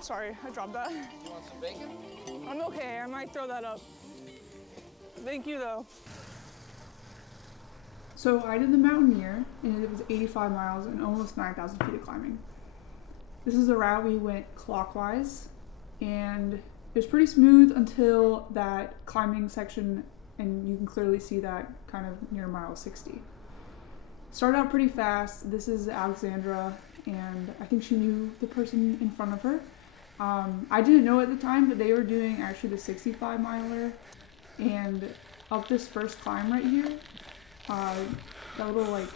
Sorry, I dropped that. You want some bacon? I'm okay, I might throw that up. Thank you though. So I did the Mountaineer, and it was 85 miles and almost 9,000 feet of climbing. This is the route we went clockwise, and it was pretty smooth until that climbing section, and you can clearly see that kind of near mile 60. Started out pretty fast. This is Alexandra, and I think she knew the person in front of her. I didn't know at the time, but they were doing actually the 65 miler, and up this first climb right here, that little like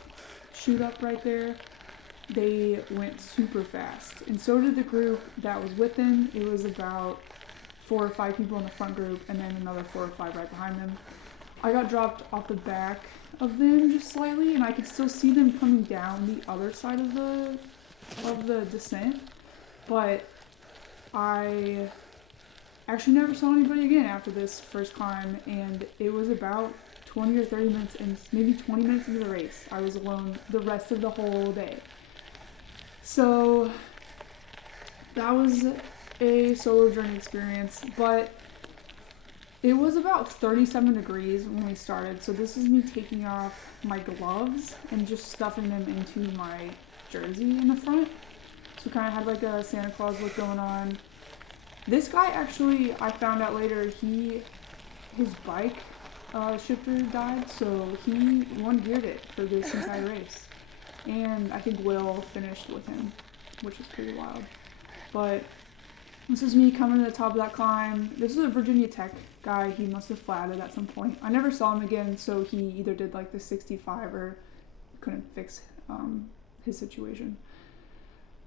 shoot up right there, they went super fast, and so did the group that was with them. It was about 4 or 5 people in the front group, and then another 4 or 5 right behind them. I got dropped off the back of them just slightly, and I could still see them coming down the other side of the descent, but I actually never saw anybody again after this first climb, and it was about 20 or 30 minutes and maybe 20 minutes into the race. I was alone the rest of the whole day. So that was a solo journey experience, but it was about 37 degrees when we started. So this is me taking off my gloves and just stuffing them into my jersey in the front. So kind of had like a Santa Claus look going on. This guy actually, I found out later, his bike shifter died, so he one-geared it for this entire race. And I think Will finished with him, which is pretty wild. But this is me coming to the top of that climb. This is a Virginia Tech guy. He must have flatted at some point. I never saw him again, so he either did like the 65 or couldn't fix his situation.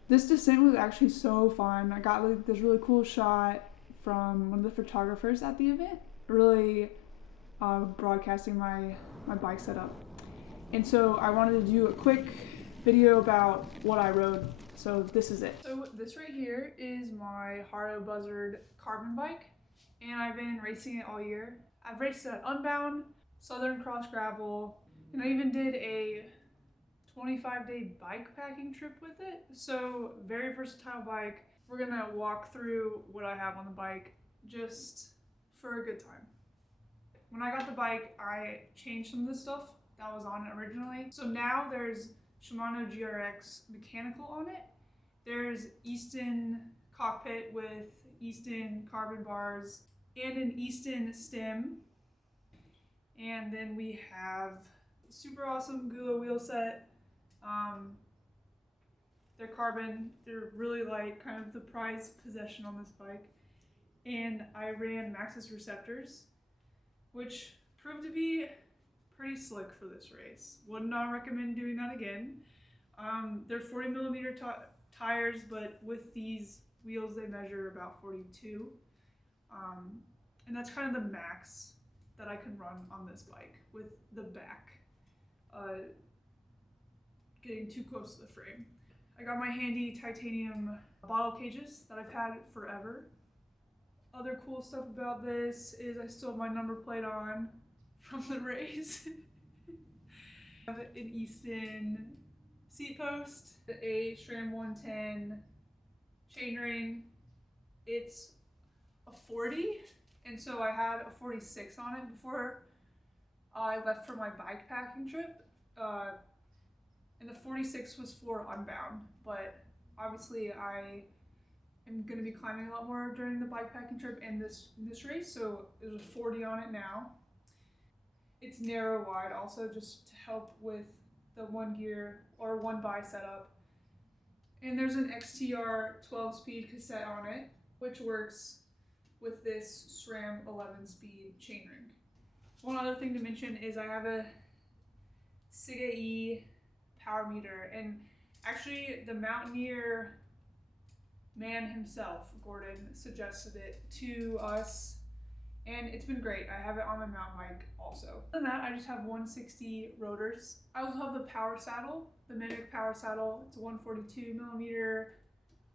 This descent was actually so fun. I got like this really cool shot from one of the photographers at the event, really broadcasting my bike setup. And so I wanted to do a quick video about what I rode. So this is it. So this right here is my Haro Buzzard carbon bike, and I've been racing it all year. I've raced it at Unbound, Southern Cross Gravel, and I even did a 25-day bike packing trip with it. So very versatile bike. We're gonna walk through what I have on the bike just for a good time. When I got the bike, I changed some of the stuff that was on it originally. So now there's Shimano GRX mechanical on it. There's Easton cockpit with Easton carbon bars and an Easton stem. And then we have super awesome Gula wheel set. They're carbon, they're really light, kind of the prized possession on this bike. And I ran Maxxis receptors, which proved to be pretty slick for this race. Would not recommend doing that again. They're 40 millimeter tires, but with these wheels they measure about 42. And that's kind of the max that I can run on this bike with the back getting too close to the frame. I got my handy titanium bottle cages that I've had forever. Other cool stuff about this is I still have my number plate on from the race. I have an Easton seat post, a Sram 110 chainring. It's a 40, and so I had a 46 on it before I left for my bike packing trip. And the 46 was for Unbound, but obviously I am going to be climbing a lot more during the bike packing trip and this race, so there's a 40 on it now. It's narrow wide also, just to help with the one gear or one by setup. And there's an XTR 12-speed cassette on it, which works with this SRAM 11-speed chainring. One other thing to mention is I have a Siga E power meter, and actually the Mountaineer man himself, Gordon, suggested it to us, and it's been great. I have it on my mountain bike also. Other than that, I just have 160 rotors. I also have the power saddle, the Mimic power saddle. It's a 142 millimeter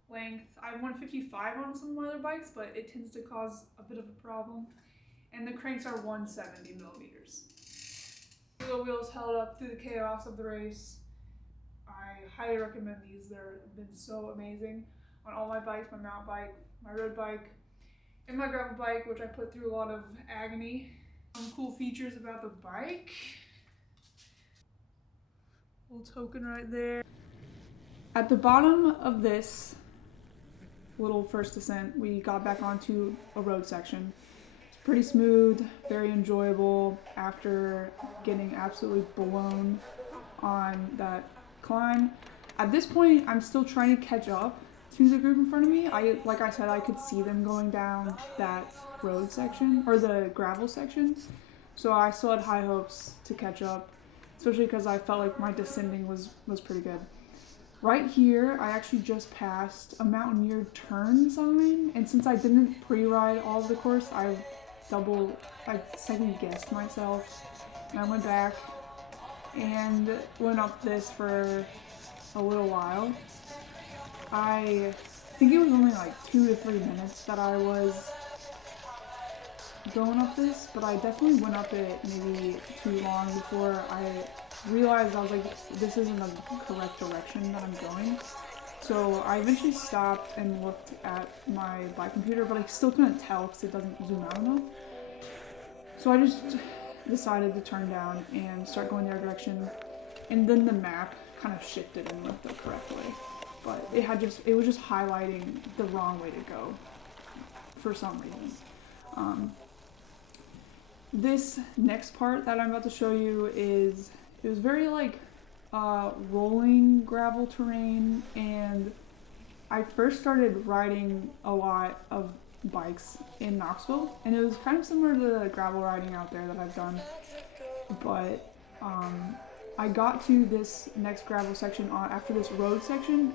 length. I have 155 on some of my other bikes, but it tends to cause a bit of a problem. And the cranks are 170 millimeters. The wheels held up through the chaos of the race. I highly recommend these. They've been so amazing. on all my bikes, my mountain bike, my road bike, and my gravel bike, which I put through a lot of agony. Some cool features about the bike. Little token right there. At the bottom of this little first descent, we got back onto a road section. It's pretty smooth, very enjoyable after getting absolutely blown on that climb. At this point, I'm still trying to catch up to the group in front of me. Like I said, I could see them going down that road section, or the gravel section. So I still had high hopes to catch up, especially because I felt like my descending was pretty good. Right here, I actually just passed a Mountaineer turn sign, and since I didn't pre-ride all of the course, I second-guessed myself, and I went back and went up this for a little while. I think it was only like 2 to 3 minutes that I was going up this, but I definitely went up it maybe too long before I realized I was like, this isn't the correct direction that I'm going. So I eventually stopped and looked at my bike computer, but I still couldn't tell because it doesn't zoom out enough. So I just decided to turn down and start going the other direction, and then the map kind of shifted and went the correct way. But it was just highlighting the wrong way to go for some reason. This next part that I'm about to show you it was very like rolling gravel terrain, and I first started riding a lot of bikes in Knoxville, and it was kind of similar to the gravel riding out there that I've done, but I got to this next gravel section after this road section.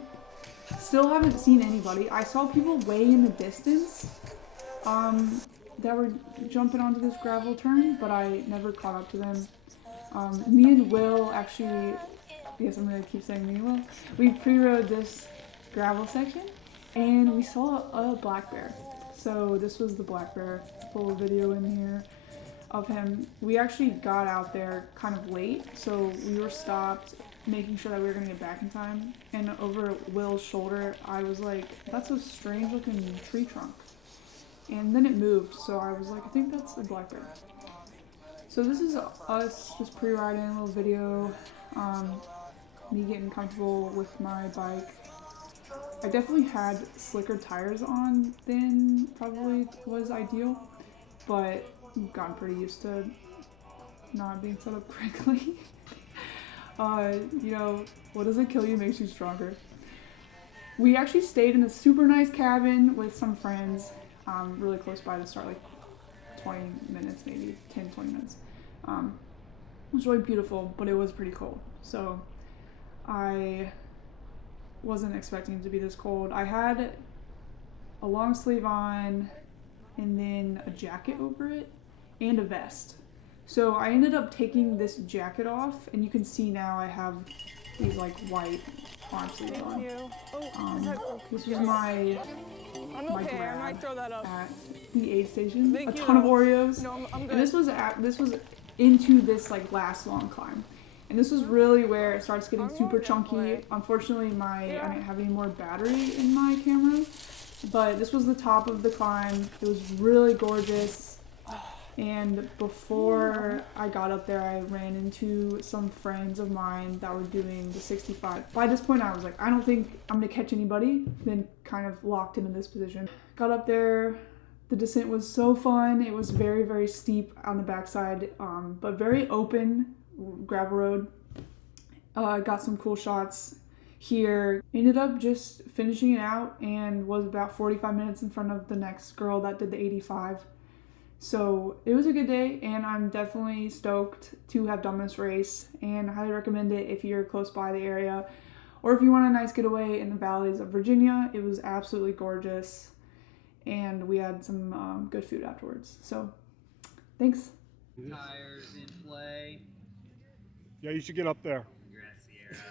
Still haven't seen anybody. I saw people way in the distance that were jumping onto this gravel turn, but I never caught up to them. Me and Will actually, yes, I'm gonna keep saying me and Will, we pre-rode this gravel section, and we saw a black bear. So this was the black bear, full video in here of him. We actually got out there kind of late, so we were stopped, making sure that we were gonna get back in time, and over Will's shoulder, I was like, that's a strange looking tree trunk. And then it moved, so I was like, I think that's a black bear. So this is us just pre-riding a little video, me getting comfortable with my bike. I definitely had slicker tires on than probably was ideal, but I've gotten pretty used to not being set up correctly. You know, what doesn't kill you makes you stronger. We actually stayed in a super nice cabin with some friends, really close by the start, like 20 minutes, maybe 10, 20 minutes. It was really beautiful, but it was pretty cold. So I wasn't expecting it to be this cold. I had a long sleeve on and then a jacket over it and a vest. So I ended up taking this jacket off, and you can see now I have these like white arm sleeves on. This was my grab I might throw that up. at the aid station. A ton of Oreos. No, I'm good. And this was into this like last long climb. And this was really where it starts getting super chunky. Unfortunately, I didn't have any more battery in my camera, but this was the top of the climb. It was really gorgeous. And before I got up there, I ran into some friends of mine that were doing the 65. By this point, I was like, I don't think I'm gonna catch anybody. Then kind of locked into this position. Got up there. The descent was so fun. It was very, very steep on the backside, but very open gravel road. Got some cool shots here. Ended up just finishing it out and was about 45 minutes in front of the next girl that did the 85. So it was a good day, and I'm definitely stoked to have done this race, and I highly recommend it if you're close by the area, or if you want a nice getaway in the valleys of Virginia. It was absolutely gorgeous, and we had some good food afterwards. So thanks. Tires in play. Yeah, you should get up there. Congrats, Sierra.